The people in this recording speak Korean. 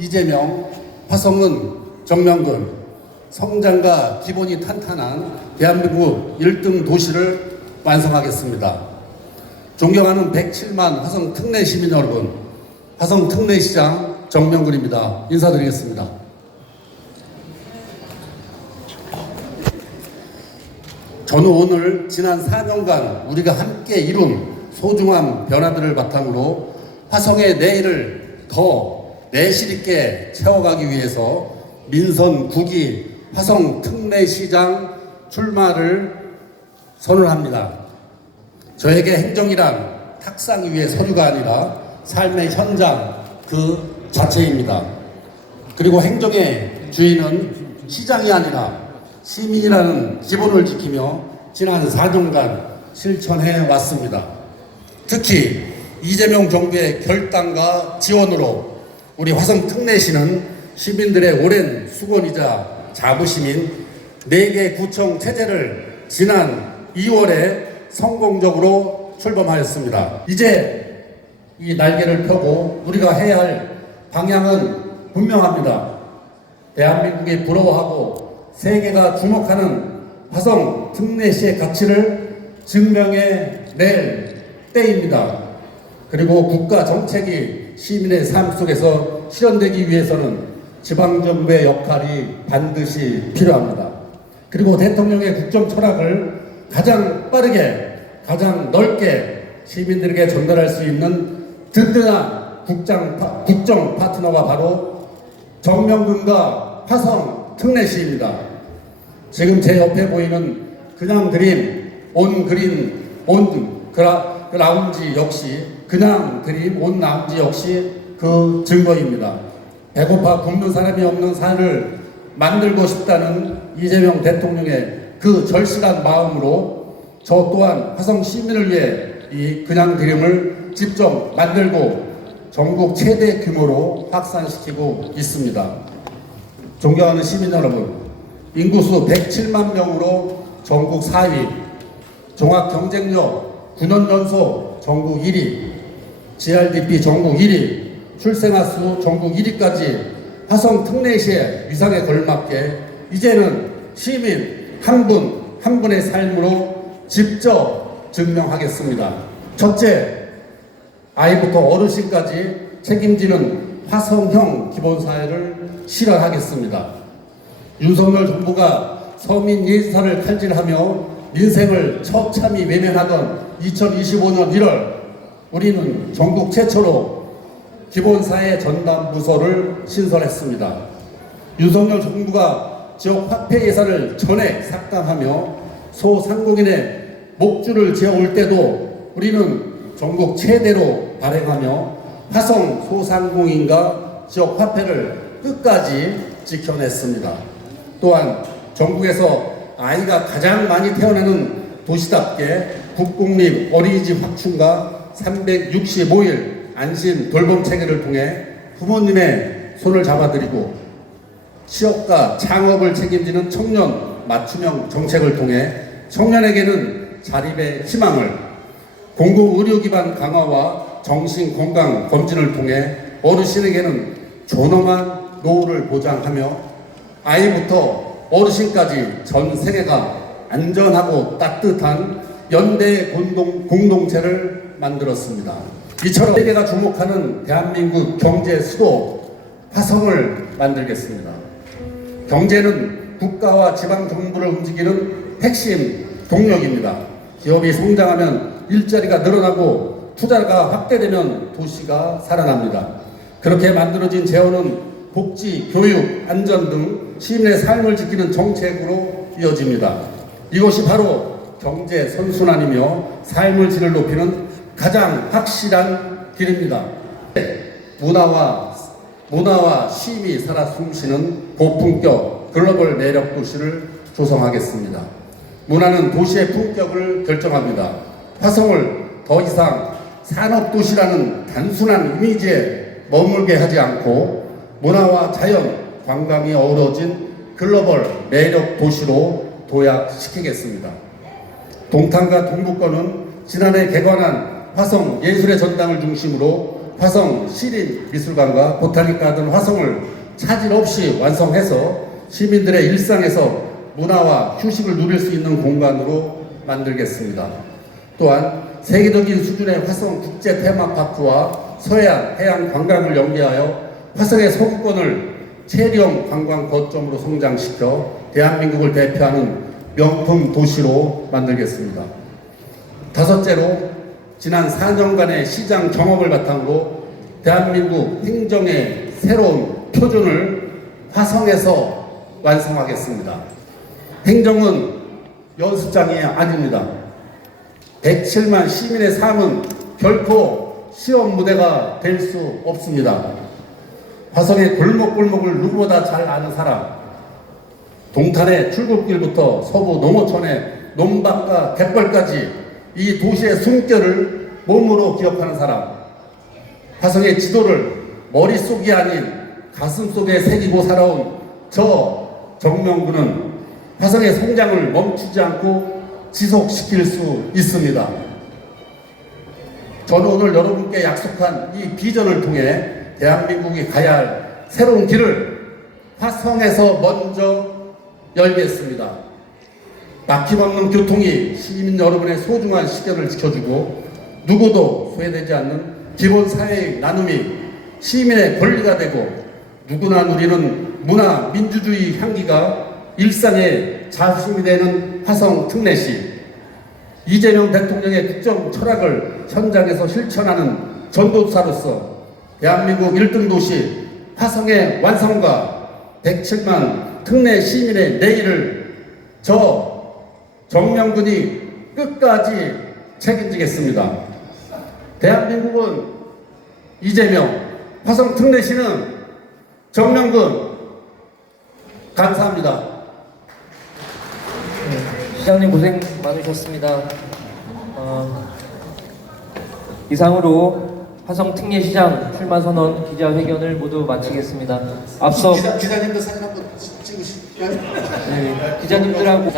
이재명, 화성은 정명근, 성장과 기본이 탄탄한 대한민국 1등 도시를 완성하겠습니다. 존경하는 107만 화성 특내 시민 여러분, 화성 특내시장 정명근입니다. 인사드리겠습니다. 저는 오늘 지난 4년간 우리가 함께 이룬 소중한 변화들을 바탕으로 화성의 내일을 더 내실 있게 채워가기 위해서 민선 9기 화성 특내시장 출마를 선언합니다. 저에게 행정이란 탁상 위의 서류가 아니라 삶의 현장 그 자체입니다. 그리고 행정의 주인은 시장이 아니라 시민이라는 기본을 지키며 지난 4년간 실천해 왔습니다. 특히 이재명 정부의 결단과 지원으로 우리 화성 특내시는 시민들의 오랜 수건이자 자부심인 4개 구청 체제를 지난 2월에 성공적으로 출범하였습니다. 이제 이 날개를 펴고 우리가 해야 할 방향은 분명합니다. 대한민국이 부러워하고 세계가 주목하는 화성 특내시의 가치를 증명해 낼 때입니다. 그리고 국가 정책이 시민의 삶 속에서 실현되기 위해서는 지방정부의 역할이 반드시 필요합니다. 그리고 대통령의 국정 철학을 가장 빠르게, 가장 넓게 시민들에게 전달할 수 있는 든든한 국정 파트너가 바로 정명근과 화성 특내시입니다. 지금 제 옆에 보이는 그냥 드림 온 그린 온 라운지 역시 그냥 드림 온 라운지 역시 그 증거입니다. 배고파 굶는 사람이 없는 삶을 만들고 싶다는 이재명 대통령의 그 절실한 마음으로 저 또한 화성 시민을 위해 이 그냥 드림을 직접 만들고 전국 최대 규모로 확산시키고 있습니다. 존경하는 시민 여러분, 인구수 107만 명으로 전국 4위, 종합경쟁력 9년 연속 전국 1위, GRDP 전국 1위, 출생아 수 전국 1위까지 화성 특내시의 위상에 걸맞게 이제는 시민 한 분 한 분의 삶으로 직접 증명하겠습니다. 첫째, 아이부터 어르신까지 책임지는 화성형 기본사회를 실현하겠습니다. 윤석열 정부가 서민 예산을 칼질하며 민생을 처참히 외면하던 2025년 1월 우리는 전국 최초로 기본사회 전담부서를 신설했습니다. 윤석열 정부가 지역 화폐 예산을 전액 삭감하며 소상공인의 목줄을 지어올 때도 우리는 전국 최대로 발행하며 화성 소상공인과 지역 화폐를 끝까지 지켜냈습니다. 또한 전국에서 아이가 가장 많이 태어나는 도시답게 국공립 어린이집 확충과 365일 안심 돌봄 체계를 통해 부모님의 손을 잡아드리고 취업과 창업을 책임지는 청년 맞춤형 정책을 통해 청년에게는 자립의 희망을, 공공의료 기반 강화와 정신건강 검진을 통해 어르신에게는 존엄한 노후를 보장하며 아이부터 어르신까지 전 세계가 안전하고 따뜻한 연대 공동체를 만들었습니다. 이처럼 세계가 주목하는 대한민국 경제 수도 화성을 만들겠습니다. 경제는 국가와 지방 정부를 움직이는 핵심 동력입니다. 기업이 성장하면 일자리가 늘어나고 투자가 확대되면 도시가 살아납니다. 그렇게 만들어진 재원은 복지, 교육, 안전 등 시민의 삶을 지키는 정책으로 이어집니다. 이것이 바로 경제 선순환이며 삶의 질을 높이는 가장 확실한 길입니다. 문화와 쉼이 살아 숨쉬는 고품격 글로벌 매력 도시를 조성하겠습니다. 문화는 도시의 품격을 결정합니다. 화성을 더 이상 산업도시라는 단순한 이미지에 머물게 하지 않고 문화와 자연, 관광이 어우러진 글로벌 매력 도시로 도약시키겠습니다. 동탄과 동북권은 지난해 개관한 화성 예술의 전당을 중심으로 화성 시립미술관과 보타닉가든 화성을 차질 없이 완성해서 시민들의 일상에서 문화와 휴식을 누릴 수 있는 공간으로 만들겠습니다. 또한 세계적인 수준의 화성 국제 테마파크와 서해안 해양 관광을 연계하여 화성의 서구권을 체험 관광 거점으로 성장시켜 대한민국을 대표하는 명품 도시로 만들겠습니다. 다섯째로 지난 4년간의 시장 경험을 바탕으로 대한민국 행정의 새로운 표준을 화성에서 완성하겠습니다. 행정은 연습장이 아닙니다. 107만 시민의 삶은 결코 시험 무대가 될 수 없습니다. 화성의 골목골목을 누구보다 잘 아는 사람, 동탄의 출국길부터 서부 농어촌의 논밭과 갯벌까지 이 도시의 숨결을 몸으로 기억하는 사람, 화성의 지도를 머릿속이 아닌 가슴속에 새기고 살아온 저 정명군은 화성의 성장을 멈추지 않고 지속시킬 수 있습니다. 저는 오늘 여러분께 약속한 이 비전을 통해 대한민국이 가야 할 새로운 길을 화성에서 먼저 열겠습니다. 막힘없는 교통이 시민 여러분의 소중한 시간을 지켜주고 누구도 소외되지 않는 기본 사회의 나눔이 시민의 권리가 되고 누구나 누리는 문화 민주주의 향기가 일상의 자부심이 되는 화성 특례시, 이재명 대통령의 국정 철학을 현장에서 실천하는 전도사로서 대한민국 1등 도시 화성의 완성과 107만 특례 시민의 내일을 저 정명군이 끝까지 책임지겠습니다. 대한민국은 이재명, 화성 특례시는 정명군. 감사합니다. 시장님 고생 많으셨습니다. 이상으로 화성 특례시장 출마 선언 기자회견을 모두 마치겠습니다. 앞서 기자님들 사진 한번 찍으실까요? 네, 기자님들하고